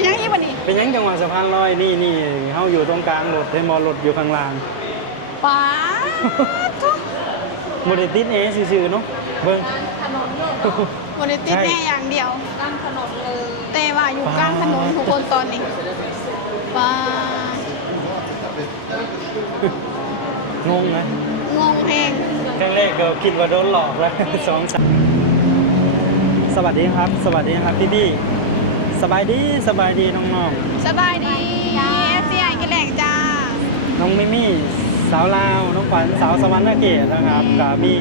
เป็นยังไงวันนี้เป็นยังจังหวะสะพานลอยนี่เฮาอยู่ตรงกลางรถเทมอรถอยู่ข้างล่าง ป้าทุก บ่ได้ติดแอร์ซื่อๆเนาะเบิ่ง ถนนเลย บริติดแน่อย่างเดียว กลางถนนเลย แต่ว่าอยู่กลางถนนทุกคนตอนนี้ป้าง งนะ งงเพลง ครั้งแรกก็คิดว่าโดนหลอกแล้ว สองสามสวัสดีครับ สวัสดีครับพี่สบายดีน้อง สบายดีเอฟซีไอกินแหลงจ้า น้องมิมี่สาวลาวน้องขวัญสาวสวรรค์เกตนะครับกับมี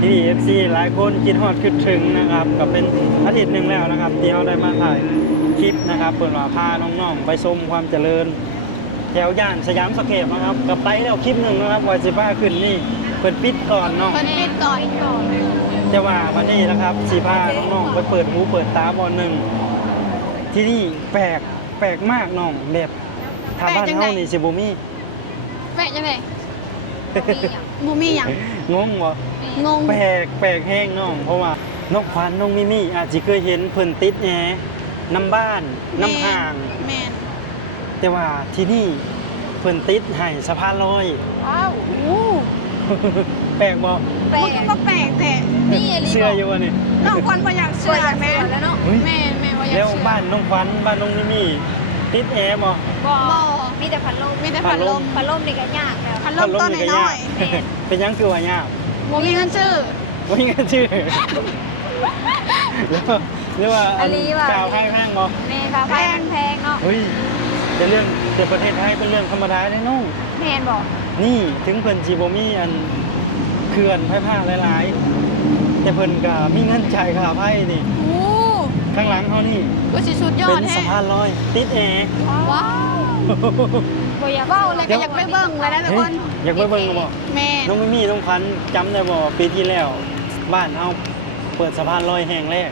พี่เอฟซีหลายคนคิดฮอดคิดถึงนะครับก็เป็นอาทิตย์หนึ่งแล้วนะครับที่เราได้มาถ่ายคลิปนะครับเปิดว่าพาน้องๆไปชมความเจริญแถวย่านสยามสแควร์นะครับกับไปแล้วคลิปหนึ่งนะครับวันสิบ้าขึ้นนี่เปิดปิดก่อนเนาะ เพิ่นปิดก่อน จะว่ามานี่นะครับสีพาน้องๆไปเปิดหูเปิดตาบอลหนึ่งที่นี่แปลกมากน้องแบบทางบ้านเฮานี่สิบ่มี แปะยังไงบูมีอย่าง งงบ่ งง แปลกแห้งน้องเพราะว่าน้องขวัญน้องมิมี่อาจจะเคยเห็นเพิ่นติดแอร์น้ำบ้านน้ำห่าง แมน แต่ว่าที่นี่เพิ่นติดให้สะพานลอย ว้าวโอ้ แปลกบ่ แปล มัน ก ก็บ่แปลกแต่ นี่รี เชื่ออยู่ว่านี่ น้องควันบ่อยากเชื่อแม่ แล้วเนาะ เฮ้ย แม่ว่าอยาก แล้ว เชื่อ บ้านน้องขวัญบ้านน้องมิมี่ติดแอร์บ่ บอ บ่ มีแต่พัดลม มีแต่พัดลม พัดลมนี่ก็ยากแล้ว พัดลมต้นน้อย เป็นหยังคือว่ายาก ๆบ่มีเงินซื้อ บ่มีเงินชื่อหรือว่า อันนี้ว่าก าวแพงบ่ แม่ค่ะแพงเนาะ เฮ้ยแต่ประเทศไทยเป็นเรื่องธรรมดาได้น้อง แม่นบอก นี่ถึงเพิ่นจีบ่มีอันเขื่อนไผ่ผ้าหลายๆ แต่เพิ่นก็มีเงินจ่ายค่าไผ่นี่ โอ้ ข้างหลังเฮานี่ ก็สิสุดยอ เป็ ด น แท้ สะพานลอยติดแอร์ ว้าว บ่อยาก ว้าวเลยก็อยากไปเบิ่งเลยนะทุก เฮ้ ค ย น อยากไปเบิ่งบ่ แม่ น้องมิมี่น้องพันธุ์จำได้บ่ปีที่แล้ว บ้านเฮาเปิดสะพานลอยแห่งแรก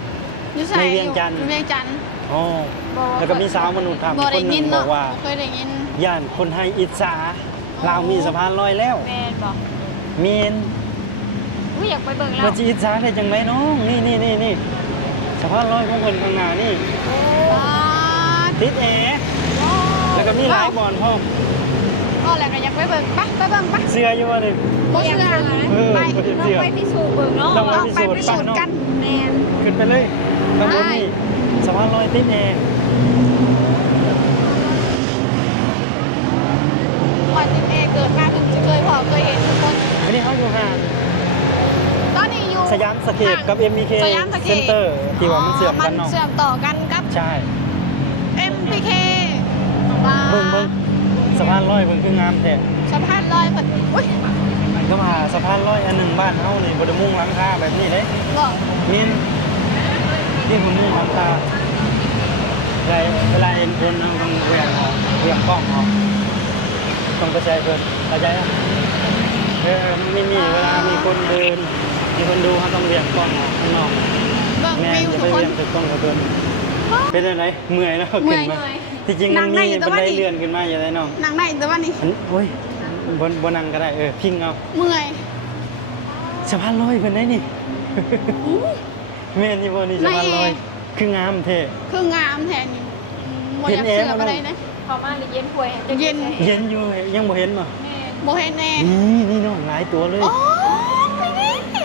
อยู่ไส ในเวียงจันทน์ อยู่เวียงจันทน์ อ๋อแล้วก็มีสาวมนุษย์ทำ บ่ ค ได้ นหนึ ยิ ง น บอ เนาะ กว่า เคยได้ยิน ย่านคนไทยอิจฉาลาวมีสะพานลอยแล้ว แม่นบอก มีน อุ้ยอยากไปเบิ่งแล้ว มาจีอิจฉาได้จังไดน้องนี่สะพานลอยของเพิ่นข้างหน้านี่ ป้าด ติดแอร์แล้วก็มีหลายบอลพร้อม ก็แล้วก็อยากไปเบิ่งไปเบิ่งไป เสื้ออยู่ว่านี่ บ่เชื่อ เออ ไป บ่เชื่ น้องไปพิสูจน์เบิ่งเนาะ ต้อง ลองไปพิสูจน์กัน แม่น ขึ้นไปเลยตำบลนี่สะพานลอยติดแอร์ วันที่แม่เกิดมาเพิ่งจะเคยพอเคยเห็นทุกคน อันนี้เขาอยู่ห่าง ตอนนี้อยู่ สยามสเคปกับ MBK สยามสเคป Center ที่ว่ามันเสื่อมกันเนาะ เชื่อมต่อกันกับ ใช่ MPK ว้า เบิ่งสะพานลอยเบิ่งคืองามแท้ สะพานลอยเปิดอุ้ย ก็มาสะพานลอยอันหนึงบ้านเฮานี่บ่ได้มุ่งหลังคาแบบนี้เด้ งอ มินที่ผมมุ่งหลังคาเวลาเห็นคนเราต้องเวียงกล้องออกต้องกระจายเพิ่นเข้าใจอ่ะมันไม่มีเวลามีคนเดินมีคนดูเขาต้องเวียงกล้องออกข้างนอก เบิ่ง แม่ วิว จะ ทุ ไป กคน เวียงตึกกล้องเขาเดินเป็นอะไรเมื่อยแล้ว เมื่ ขึ้ อน ย มาที่จริงมันมีบันไดเลื่อนขึ้นมาอยู่ได้เนาะ นางได้แต่ว่านี่ อันโอ้ยบนนั่งก็ได้พิงเอา เมื่อย สะพานลอยเพิ่นได้นี่แม่นี่บ่นี่สะพานลอยคืองามแท้ คืองามแทนนี่บ่อยากเสืออะไรนะ เข้ามาหรือเย็นป่วย เย็น เห็นอยู่ยังบ่เห็นบ่ แม่น บ่เห็นแน่ นี่น้องหลายตัวเลย โอ้ไปนี่นี่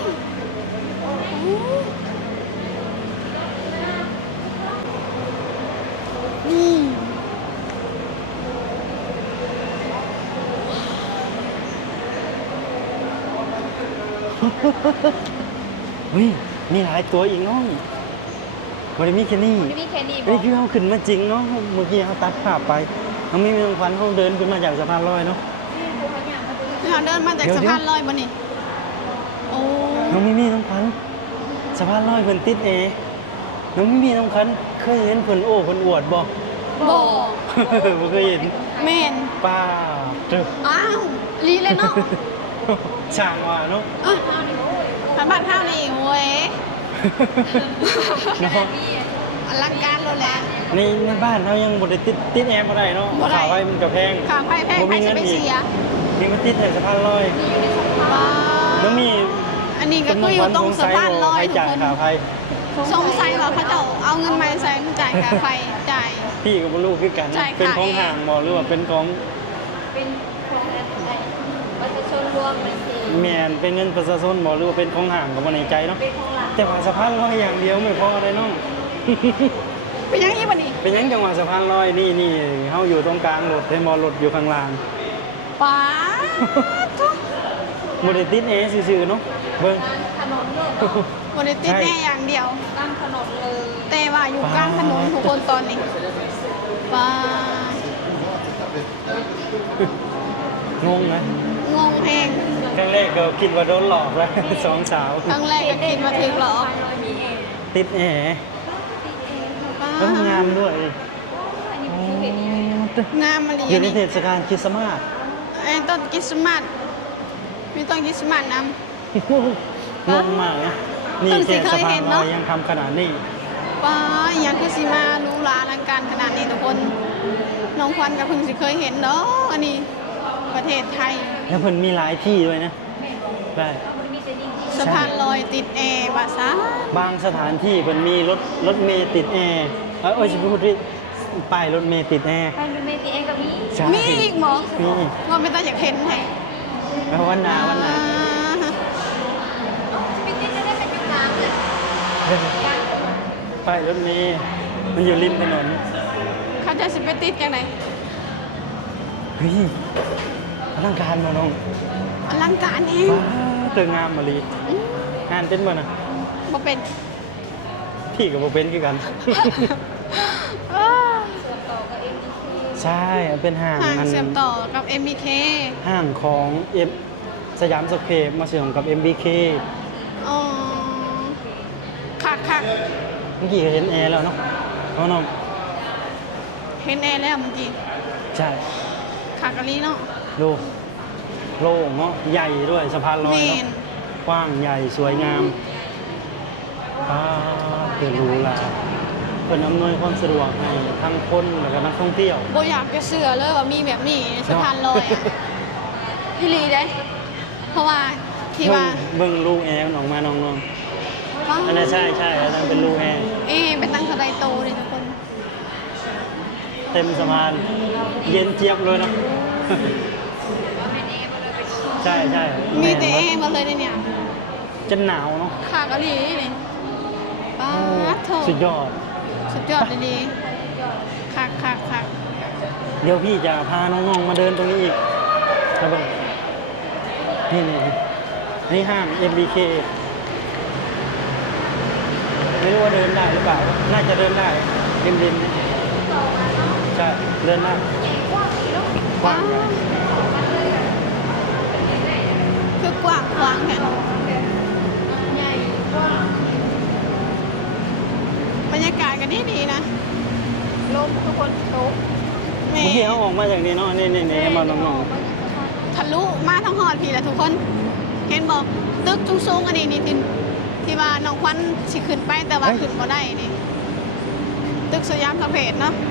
เฮ้ยมีหลายตัวอีกน้องบ่ได้มีแค่นี้ นี่มีแค่นี้บ นี่ อก คือเฮาขึ้นมาจริงเนาะเมื่อกี้เฮาตัดภาพไปน้องมีน้องขวัญเฮาเดินขึ้นมาจากสะพานลอยเนาะ เราเดินมาจากสะพานลอยบ่นี่โอ้ น้องมีน้องขวัญสะพานลอยเพิ่นติดแอร์น้องมีน้องขวัญเคยเห็นเพิ่นโอ้เพิ่นอวดบ่ บ่ บ่เคยเห็น แม่น ป้าตึก อ้าวลีเลยเนาะ ช่างว่าเนาะ ผ่านบ้านข้าวนี่โว้ย เนาะ อลังการเลยแหละ ในบ้านเฮายังบ่ได้ติดแอร์บ่ได้เนาะ บ่ได้ ค่าไฟมันก็แพง ข้างไพ่แพง บ่ ใคร มี จะ เงิน ไป อีก เสีย นี่มันติดแต่สะพานลอย ว้า แล้วมี อันนี้ก็คืออยู่ตรงสะพานลอย ใคร ทุก จ่าย คน ค่าไฟ โห สงสัยว่าเขาจะเอาเงินมาใส่จ่ายค่าไฟจ่าย พี่ก็บ่รู้คือกัน จ่าย เป็นของ ค่า ห่างบ่หรือว่าเป็นของ เป็นของอะไรประชาชนรวมในที แม่นเป็นเงินประชาชนบ่หรือว่าเป็นของห่างก็บ่แน่ใจเนาะ เป็นของหลัก แต่ว่าสะพานลอยอย่างเดียวไม่พอได้น้อง เป็นยังอีกวันนี้ เป็นหยังจังหวะสะพานลอยนี่เฮาอยู่ตรงกลางรถเห็นบ่รถอยู่ข้างล่าง ป้าทุก บ่ได้ติดแอร์ซื่อๆเนาะเบิ่ง กลางถนนเลย บริติดแน่อย่างเดียว กลางถนนเลย แต่ว่าอยู่กลางถนนทุกคนตอนนี้ป้าง งไหม งงแหง ครั้งแรกก็คิดว่าโดนหลอกแล้ว สองสาว ครั้งแรกก็คิดว่าถึงหรอก มีเอง ติดแอร์ ป้า แล้วงามด้วย อันนี้คือเห็นยังไง งามมาลี อยู่ใน นี่ เทศกาลคริสต์มาส ไอ้ต้นคริสต์มาสมีต้นคริสต์มาสน งงมากนะนี่แค่สะพานลอยยังทำขนาดนี้ ำป้าอย่างคือสิมาหรูหราอลังการขนาดนี้ทุกคน น้องควันก็เพิ่งสิเคยเห็นเนาะอันนี้ประเทศไทย แล้วเพิ่นมีหลายที่ด้วยนะใช่ มีแต่ดิ่ง สะพานลอยติดแอร์ว่าซะ บางสถานที่เพิ่นมีรถเมล์ติดแอร์เอ้ยฉันพูดผิดป้ายรถเมล์ติดแอร์ ใครเป็นเมตีเองกับมี ใช่ มีอีกหมอ มี ว่าไม่ต้องอยากเห็นแท้ แล้ววันหนา ไม่ติดได้เป็นยุคน้ำเลย ป้ายรถเมล์มันอยู่ริมถนน เขาจะสิไปติดกันไหน เฮ้ยอลังการมาน้อง อลังการเอง ว้าเติงงามมาลีงานเป็นบ่นะ บ่เป็น พี่กับบ่เป็นคือกัน อ้า ใช่เป็นห้าง ห่าง มัน เชื่อมต่อกับ MBK ห้างของสยามสแควร์มาเชื่อมกับ MBK อ๋อคักคัก เมื่อกี้ก็เห็นแอร์แล้วเนาะน้อง เห็นแอร์แล้วเมื่อกี้ ๆใช่ คักกะลีเนาะ ดูโล่งเนาะใหญ่ด้วยสะพานลอย เม เนาะ น กว้างใหญ่สวยงามป้าเกิดรู้ละเป็นอำนวยความสะดวกให้ทั้งคนแล้วก็นักท่องเที่ยว บ่อยากจะเชื่อเลยว่ามีแบบนี้สะพานลอยอะพี่ลีได้ เพราะว่าที่ว่า เบิ่งลูกแอร์มันออกมาน้องๆอันนั้นใช่อันนั้นเป็นลูกแอร์ เป็นตั้งสไลด์โตเลยทุกคน เต็มสะพานเย็นเจี๊ยบเลยเนาะ ใช่ มีแต่ แ แอร์หมาเลยเนี่ย จะหนาวเนาะ คักกะลีนี่ป้าดโถ สุดยอด สุดยอดเลยดีคักคักคัก เดี๋ยวพี่จะพาน้องๆมาเดินตรงนี้อีกครับเบิ่งนี่ห้าง MBK ไม่รู้ว่าเดินได้หรือเปล่า น่าจะเดินได้ริมใช่ เดินได้กว้างใหญ่ คือกว้างขวางแค่นั้น ใหญ่กว้าง บรรยากาศก็ดีนะ ลมทุกคนโต๊ะ แม่ เมื่อกี้เขาออกมาจากนี้เนาะนี่ให้มาน้อง ทะลุมาทั้งหอดพี่แหละทุกคน เห็นบอกตึกสูงๆอันนี้นี่ที่ว่าน้องควันสิขึ้นไปแต่ว่าขึ้นบ่ได้นี่ตึกสยามสแควร์เนาะ ๆ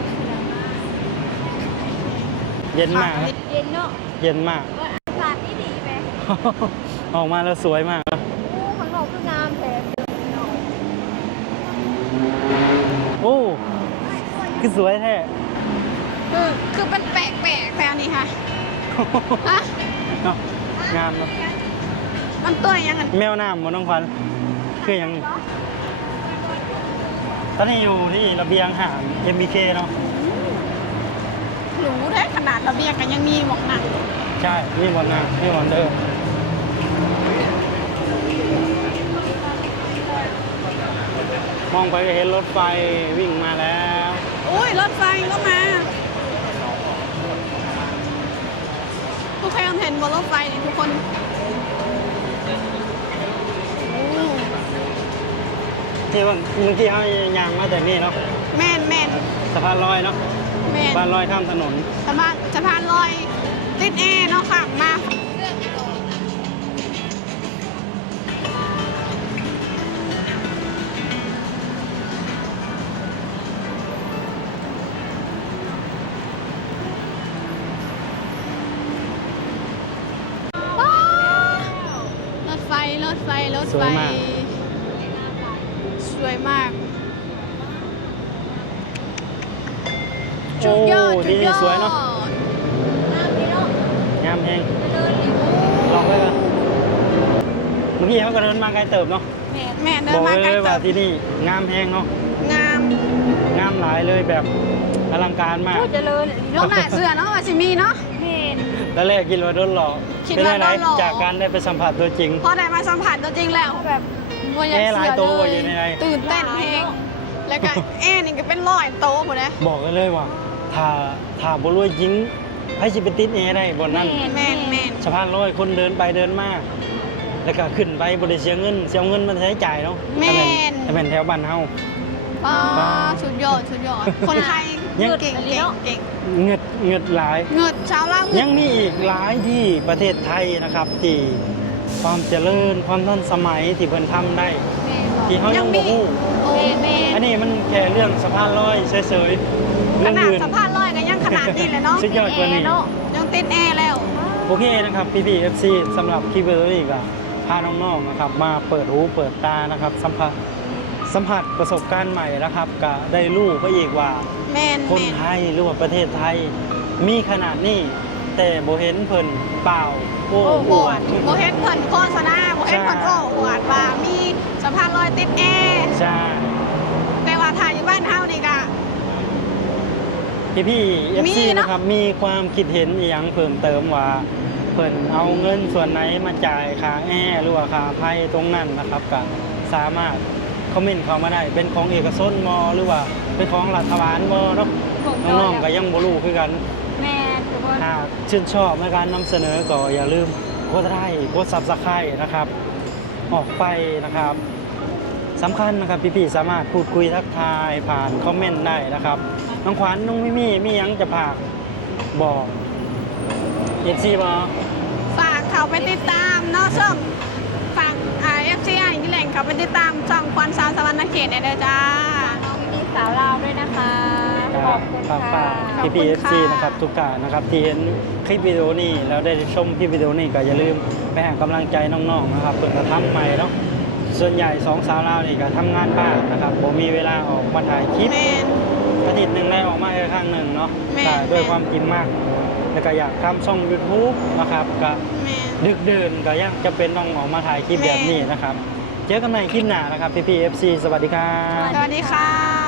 เย็นมากนะ เย็นเนาะ เย็นมาก ว่าอากาศนี่ดีไหม ออกมาแล้วสวยมากนะ โอ้ข้างนอกคืองามแท้เนาะ โอ้คือสวยแท้ คือเป็นแปลกๆแต่อันนี้ค่ะฮะ เนาะงามเนาะ มันตัวยังไง แมวน้ำบนน้องควันคืออย่างนี้ตอนนี้อยู่ที่ระเบียงห่าง MBK เนาะ หรูแท้ขนาดระเบียงกันยังมีหมอกหนัก ใช่มีบอลน้ำมีบอลเดิมมองไปก็เห็นรถไฟวิ่งมาแล้ว อุ้ยรถไฟก็มาทุกคนเห็นบนรถไฟนี่ทุกคนโอ้ ที่ว่าเมื่อกี้เขายางมาจากนี่เนาะ แม่น สะพานลอยเนาะ แม่น สะพานลอยข้ามถนน สะพานลอยติดแอร์เนาะค่ะมาว้าวรถไฟ สวยมาก ส สวยมาก โอ้ที่นี่สวยเนาะ น้ำพี่น้อง งามแฮง เดินอยู่ ลองไปกันเมื่อกี้เขาก็เดินมาไกลเติบเนาะ แม่ แม่เดิ บ น อก มา เล ไกล ย เติ ว่า บ ที่นี่งามแฮงเนาะ งาม งามหลายเลยแบบอลังการมาก พูดเจริญ ลูกหน้าเสือเนาะว่าสิมีเนาะ แม่น ตอนแรกคิดว่าโดนหลอก คิด เป็น ว่า อะไร โดนหลอก จากการได้ไปสัมผัสตัวจริง พอได้มาสัมผัสตัวจริงแล้วแบบบ่อยาก แอร์หลาย เชื่อ โต๊ะ เล อยู่ในไหน ตื่นเต้นเพลงแล้วก็แอร์นี่ก็เป็นร้อยโต๊ะหมดเลย บอกกันเลยว่าถ้าบ่รวยจริงให้สิไปติดแอร์ได้บนนั้น แม่น สะพานลอยคนเดินไปเดินมาแล้วก็ขึ้นไปบ่ได้เสียเงินเสียเงินมันใช้จ่ายเนาะแต่เป็นแถวบ้านเฮา อ๋อสุดยอดคนไทย ยัง เก่ง เงือดหลาย เงิดชาวลาว ยังมีอีกหลายที่ประเทศไทยนะครับที่ความเจริญความทันสมัยที่เพิ่นทำได้ ที่เฮายังบ่ฮู้ โอ้ แม่ อันนี้มันแค่เรื่องสะพานลอยเฉยๆ ข เรื่อง นาด อื่น สะพานลอยก็ยังขนาดนี้เลยเนาะ สุดยอดกว่านี้ เนาะ ยังติดแอร์แล้ว โอเคนะครับพี่ๆ FC สำหรับคลิปวิดีโอนี้ก็พาน้องๆนะครับมาเปิดหูเปิดตานะครับสัมผัสประสบการณ์ใหม่นะครับก็ได้รู้ไปอีกว่า แม่น คนไทยหรือว่าประเทศไทย มีขนาดนี้แต่บ่เห็นเพิ่นเปล่าโอ้ โอ้ โห โหโบเห็นเพิ่นโฆษณาโบเห็นเพิ่นโอ้อวดว่ามีสะพานลอยติดแอร์ ใช่ แต่ว่าถ่ายอยู่บ้านเฮานี่ก็ พี่ๆ มี FC เนอะ นะครับมีความคิดเห็นอหย่างเพิ่มเติมว่าเพิ่นเอาเงินส่วนไหนมาจ่ายค่าแอร์หรือว่าค่าไฟตรงนั้นนะครับก็สามารถคอมเมนต์เข้ามาได้เป็นของเอกชนมหรือว่าเป็นของรัฐบาลบ่เนาะน้องๆก็ยังบ่รู้คือกัน แม่ทุกคน หากชื่นชอบในการนำเสนอก็อย่าลืมกดไลค์กด Subscribe นะครับออกไปนะครับสำคัญนะครับพี่ๆสามารถพูดคุยทักทายผ่านคอมเมนต์ได้นะครับน้องขวัญน้องมิมี่มีหยังจะฝากบอกFC บ่ ฝากเขาไปติดตามเนาะส้มฝากFCI นี่แหล่งเขาไปติดตามช่องควันสาวสวรรณเขตได้เด้อจ้า น้องมีสาวลาวด้วยนะคะขอบคุณ ฝาก ค่ะ ขอบ พี่ คุณ ๆ FC ค่ะ นะครับทุกท่านนะครับที่เห็นคลิปวิดีโอนี้แล้วได้ชมคลิปวิดีโอนี้ก็อย่าลืมไปให้กำลังใจน้องๆนะครับเพิ่นก็ทำใหม่เนาะส่วนใหญ่2สาวลาวนี่ก็ทำงานบ้านนะครับบ่มีเวลาออกมาถ่ายคลิป แม่น อาทิตย์หนึ่งได้ออกมาแค่ครั้งหนึ่งเนาะ แม่ ก็ด้วยความจริงมาก แล้วก็อยากทำช่อง YouTube นะครับก็ แม่น ดึกเดินก็ยังจะเป็นต้องออกมาถ่ายคลิปแบบนี้นะครับ เจอกันใหม่คลิปหน้านะครับพี่ๆ FC สวัสดีครับ สวัสดีค่ะ